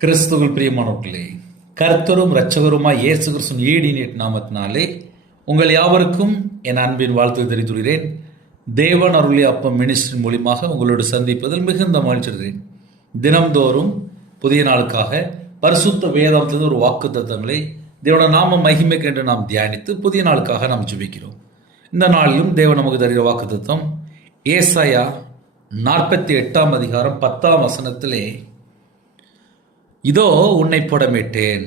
கிறிஸ்துவில் பிரியமானவர்களே, கர்த்தரும் இரட்சகருமாய் இயேசு கிறிஸ்துவின் ஈடினேட் நாமத்தினாலே உங்கள் யாவருக்கும் என் அன்பின் வாழ்த்து தெரிவித்துள்ளேன். தேவன் அருளிய அப்பம் மினிஸ்ட்ரி மூலியமாக உங்களோடு சந்திப்பதில் மிகுந்த மகிழ்ச்சிடுகிறேன். தினம்தோறும் புதிய நாளுக்காக பரிசுத்த வேதாந்தத்திலிருந்து ஒரு வாக்கு தத்தங்களை தேவன நாம மகிமைக்கு என்று நாம் தியானித்து புதிய நாளுக்காக நாம் ஜெபிக்கிறோம். இந்த நாளிலும் தேவன் நமக்கு தருகிற வாக்கு தத்தம் ஏசாயா 48 அதிகாரம் 10 வசனத்திலே, இதோ உன்னை புடமிட்டேன்,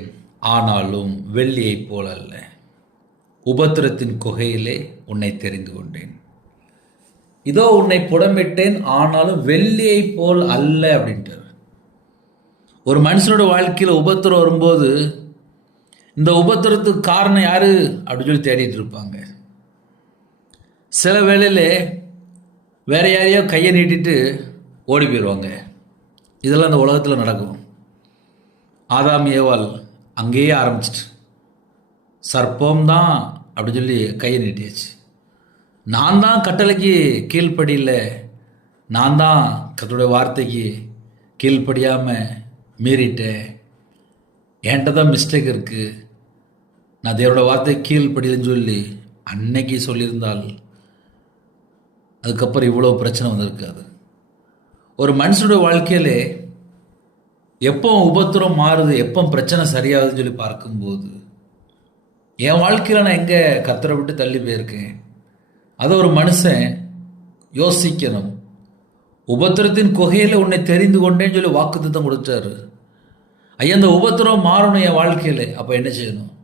ஆனாலும் வெள்ளியைப் போல் அல்ல, உபத்திரத்தின் குகையிலே உன்னை தெரிந்து கொண்டேன். இதோ உன்னை புடமிட்டேன், ஆனாலும் வெள்ளியைப் போல் அல்ல அப்படின்ட்டு. ஒரு மனுஷனோட வாழ்க்கையில் உபத்திரம் வரும்போது இந்த உபத்திரத்துக்கு காரணம் யாரு அப்படின்னு சொல்லி தேடிட்டு இருப்பாங்க. சில வேளையில் வேற யாரையோ கையை நீட்டிட்டு ஓடி போயிடுவாங்க. இதெல்லாம் இந்த உலகத்தில் நடக்கும். ஆதாம் ஏவாள் அங்கேயே ஆரம்பிச்சிட்டு சர்ப்பம் தான் அப்படி சொல்லி கையை நீட்டியாச்சு. நான் தான் கட்டளைக்கு கீழ்ப்படியில், நான் தான் கர்த்தருடைய வார்த்தைக்கு கீழ்ப்படியாமல் மீறிட்டேன், என்கிட்ட தான் மிஸ்டேக் இருக்குது, நான் தேவனோட வார்த்தைக்கு கீழ்ப்படியலன்னு சொல்லி அன்னைக்கு சொல்லியிருந்தால் அதுக்கப்புறம் இவ்வளோ பிரச்சனை வந்திருக்காது. ஒரு மனுஷனுடைய வாழ்க்கையிலே எப்போ உபத்திரம் மாறுது, எப்போ பிரச்சனை சரியாகுதுன்னு சொல்லி பார்க்கும்போது, என் வாழ்க்கையில் நான் எங்கே கர்த்தரை விட்டு தள்ளி போயிருக்கேன், அதை ஒரு மனுஷன் யோசிக்கணும். உபத்திரத்தின் குகையில் உன்னை தெரிந்து கொண்டேன்னு சொல்லி வாக்குத்தத்தம் கொடுத்தாரு. ஐயா, அந்த உபத்திரம் மாறணும் என் வாழ்க்கையில். அப்போ என்ன செய்யணும்?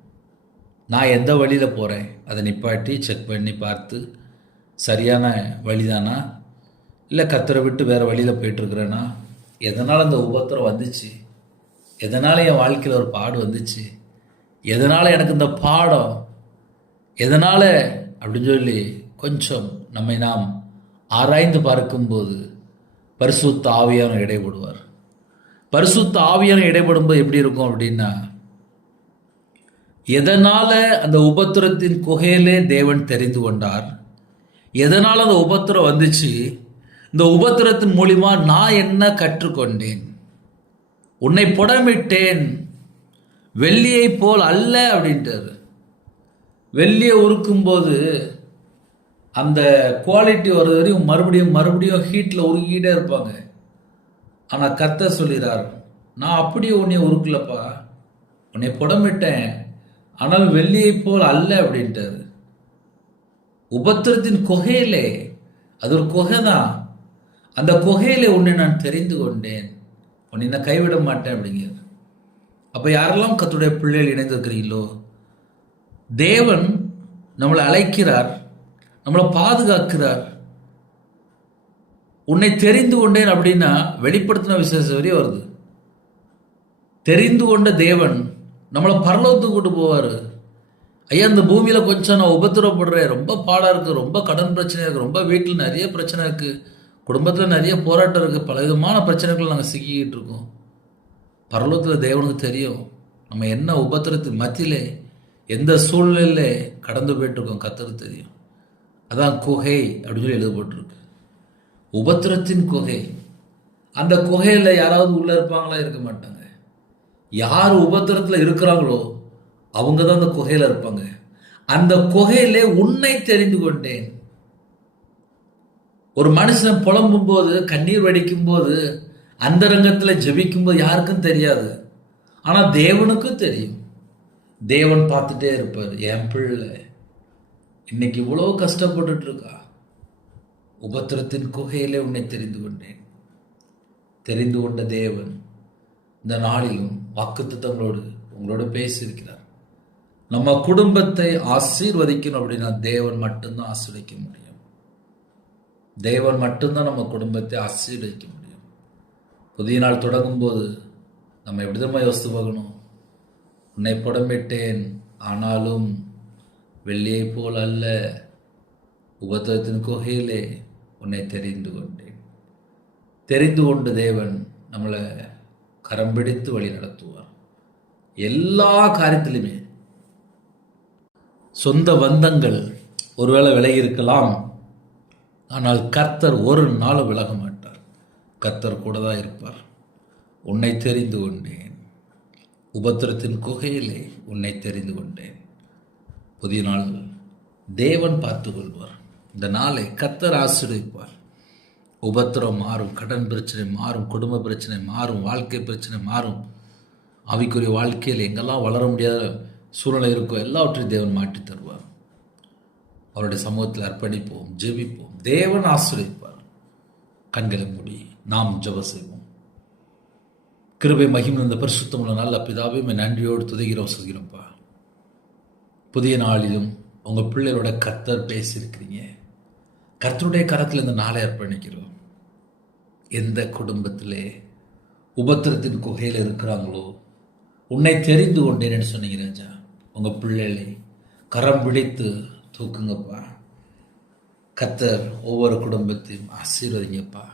நான் எந்த வழியில் போகிறேன் அதை நிப்பாட்டி செக் பண்ணி பார்த்து, சரியான வழிதானா இல்லை கர்த்தரை விட்டு வேறு வழியில் போயிட்டுருக்குறேன்னா, எதனால் அந்த உபத்திரம் வந்துச்சு, எதனால் என் வாழ்க்கையில் ஒரு பாடு வந்துச்சு, எதனால் எனக்கு இந்த பாடம், எதனால் அப்படின்னு சொல்லி கொஞ்சம் நம்மை நாம் ஆராய்ந்து பார்க்கும்போது பரிசுத்த ஆவியானவர் இடைப்படுவார். பரிசுத்த ஆவியானவர் இடைப்படும்போது எப்படி இருக்கும் அப்படின்னா, எதனால் அந்த உபத்திரத்தின் குகையிலே தேவன் தெரிந்து கொண்டார், எதனால் அந்த உபத்திரம் வந்துச்சு, இந்த உபத்திரத்தின் மூலிமா நான் என்ன கற்றுக்கொண்டேன், உன்னை புடமிட்டேன், வெள்ளியை போல் அல்ல அப்படின்ட்டார். வெள்ளியை உருக்கும்போது அந்த குவாலிட்டி வர்றது வரையும் மறுபடியும் ஹீட்டில் உருக்கிக்கிட்டே இருப்பாங்க. ஆனால் கர்த்தர் சொல்கிறார், நான் அப்படியே உன்னை உருக்கலப்பா, உன்னை புடமிட்டேன், ஆனால் வெள்ளியை போல் அல்ல அப்படின்ட்டார். உபத்திரத்தின் குகையிலே, அது ஒரு குகை தான், அந்த குகையிலே உன்னை நான் தெரிந்து கொண்டேன், உன்னை நான் கைவிட மாட்டேன் அப்படிங்கிறது. அப்போ யாரெல்லாம் கர்த்தருடைய பிள்ளைகள் இணைந்திருக்கிறீங்களோ, தேவன் நம்மளை அழைக்கிறார், நம்மளை பாதுகாக்கிறார். உன்னை தெரிந்து கொண்டேன் அப்படின்னா வெளிப்படுத்தின விசேஷம் வரையும் வருது. தெரிந்து கொண்ட தேவன் நம்மளை பரலோகத்துக்கு கொண்டு போவார். ஐயா, இந்த பூமியில் கொஞ்சம் நான் உபத்திரப்படுறேன், ரொம்ப பாடாக இருக்குது, ரொம்ப கடன் பிரச்சனை இருக்குது, ரொம்ப வீட்டில் நிறைய பிரச்சனை இருக்குது, குடும்பத்தில் நிறைய போராட்டம் இருக்குது, பல விதமான பிரச்சனைகள் நாங்கள் சிக்கிக்கிட்டு இருக்கோம். பரலோகத்தில் தேவனுக்கு தெரியும் நம்ம என்ன உபத்திரத்தின் மத்தியிலே எந்த சூழ்நிலையிலே கடந்து போயிட்டுருக்கோம், கர்த்தருக்கு தெரியும். அதான் குகை அப்படின்னு சொல்லி எழுதப்பட்டிருக்கு, உபத்திரத்தின் குகை. அந்த குகையில் யாராவது உள்ளே இருப்பாங்களா? இருக்க மாட்டாங்க. யார் உபத்திரத்தில் இருக்கிறாங்களோ அவங்க தான் அந்த குகையில் இருப்பாங்க. அந்த குகையிலே உன்னை தெரிந்து கொண்டேன். ஒரு மனுஷன் புலம்பும் போது, கண்ணீர் வடிக்கும் போது, அந்த ரங்கத்தில் ஜெபிக்கும் போது யாருக்கும் தெரியாது, ஆனால் தேவனுக்கும் தெரியும். தேவன் பார்த்துட்டே இருப்பார், என் பிள்ளை இன்னைக்கு இவ்வளோ கஷ்டப்பட்டுட்டு இருக்கா, உபத்திரத்தின் குகையிலே உன்னை தெரிந்து கொண்டேன். தெரிந்து கொண்ட தேவன் இந்த நாளிலும் வாக்குத்தத்தங்களோடு உங்களோட பேசியிருக்கிறார். நம்ம குடும்பத்தை ஆசீர்வதிக்கணும் அப்படின்னா தேவன் மட்டும்தான் ஆசீர்வதிக்க முடியும். தேவன் மட்டும்தான் நம்ம குடும்பத்தை ஆசீர்வதிக்க முடியும். புதிய நாள் தொடங்கும் போது நம்ம எப்படிதான் யோசித்து பார்க்கணும். உன்னை புடமிட்டேன், ஆனாலும் வெள்ளியை போல் அல்ல, உபத்திரத்தின் குகையிலே உன்னை தெரிந்து கொண்டேன். தெரிந்து கொண்ட தேவன் நம்மளை கரம் பிடித்து வழி நடத்துவார். எல்லா காரியத்திலுமே சொந்த பந்தங்கள் ஒருவேளை விலகி இருக்கலாம், ஆனால் கர்த்தர் ஒரு நாளும் விலக மாட்டார். கர்த்தர் கூட தான் இருப்பார். உன்னை தெரிந்து கொண்டேன். உபத்திரத்தின் குகையிலே உன்னை தெரிந்து கொண்டேன். புதிய நாள் தேவன் பார்த்து கொள்வார். இந்த நாளை கர்த்தர் ஆசீர்வதிப்பார். உபத்திரம் மாறும், கடன் பிரச்சனை மாறும், குடும்ப பிரச்சனை மாறும், வாழ்க்கை பிரச்சனை மாறும். ஆவிக்குரிய வாழ்க்கையில் எங்கெல்லாம் வளர முடியாத சூழ்நிலை இருக்கோ எல்லாவற்றையும் தேவன் மாற்றி தருவார். அவருடைய சமூகத்தில் அர்ப்பணிப்போம், ஜெபிப்போம். தேவன் ஆசீர்வதிப்பார். கண்களை மூடி நாம் ஜெபம் செய்வோம். கிருபை மகிமை இந்த பரிசுத்தமுள்ள நல்ல பிதாவே, நன்றியோடு துதிக்கிறோம், சொல்கிறோம்ப்பா. புதிய நாளிலும் உங்கள் பிள்ளைகளோட கர்த்தர் பேசியிருக்கிறீங்க. கர்த்தருடைய கரத்தில் இந்த நாளை அர்ப்பணிக்கிறோம். எந்த குடும்பத்திலே உபத்திரத்தின் குகையில் இருக்கிறாங்களோ உன்னை தெரிந்து கொண்டேன்னு சொன்னீங்க ராஜா. உங்கள் பிள்ளைகளை கரம் பிடித்து தூக்குங்கப்பா. கர்த்தர் ஒவ்வொரு குடும்பத்தையும் ஆசீர்வதிங்கப்பா.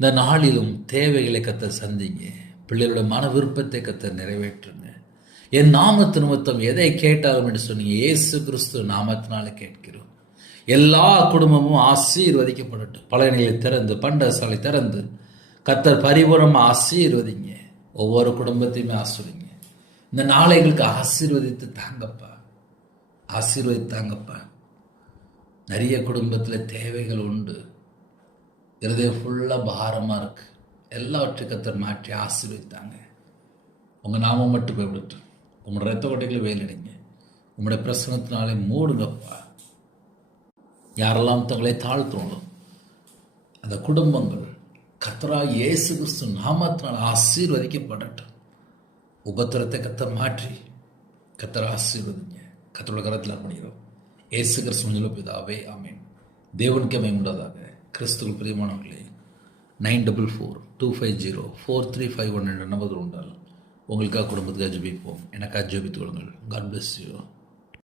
இந்த நாளிலும் தேவைகளை கர்த்தர் சந்திங்க. பிள்ளைகளோட மன விருப்பத்தை கர்த்தர் நிறைவேற்றுங்க. என் நாமத்து நிமித்தம் எதை கேட்டாலும் என்று சொன்னீங்க. இயேசு கிறிஸ்து நாமத்தினால கேட்கிறோம். எல்லா குடும்பமும் ஆசீர்வதிக்கப்படட்டும். பலகைகளை திறந்து, பண்டசாலை திறந்து கர்த்தர் பரிபூர்ணமாக ஆசீர்வதிங்க. ஒவ்வொரு குடும்பத்தையுமே ஆசீர்வதிங்க. இந்த நாளைகளுக்கு ஆசீர்வதித்து தாங்கப்பா, ஆசீர்வதித்தாங்கப்பா. நிறைய குடும்பத்தில் தேவைகள் உண்டு. இருதயம் ஃபுல்லாக பாரமாக இருக்கு. எல்லாவற்றையும் கர்த்தர் மாற்றி ஆசீர்வதித்தாங்க. உங்கள் நாமம் மட்டும் போய்விட்டு உங்களோட ரத்த கொட்டைகளை வேலடிங்க. உங்களுடைய பிரசனத்தினாலே மூடுங்கப்பா. யாரெல்லாம் தங்களை தாழ்த்தணும் அந்த குடும்பங்கள் கர்த்தராகிய இயேசு கிறிஸ்து நாமத்தினால் ஆசீர்வதிக்கப்படட்டும். உபத்திரத்தை கர்த்தர் மாற்றி கர்த்தர் ஆசீர்வதிங்க. கர்த்தரோட கரத்தில் பண்ணிக்கிறோம். இயேசு கிறிஸ்து பிதாவே, ஆமேன். தேவனுக்கு மகிமை உண்டாதாக. கிறிஸ்துவுக்கு பிரியமானவர்களே, 9425043551 என்ற நம்பர் உண்டால் உங்களுக்காக குடும்பத்துக்காக ஜெபிப்போம். எனக்காக ஜெபித்துக் கொள்ளுங்கள். God bless you.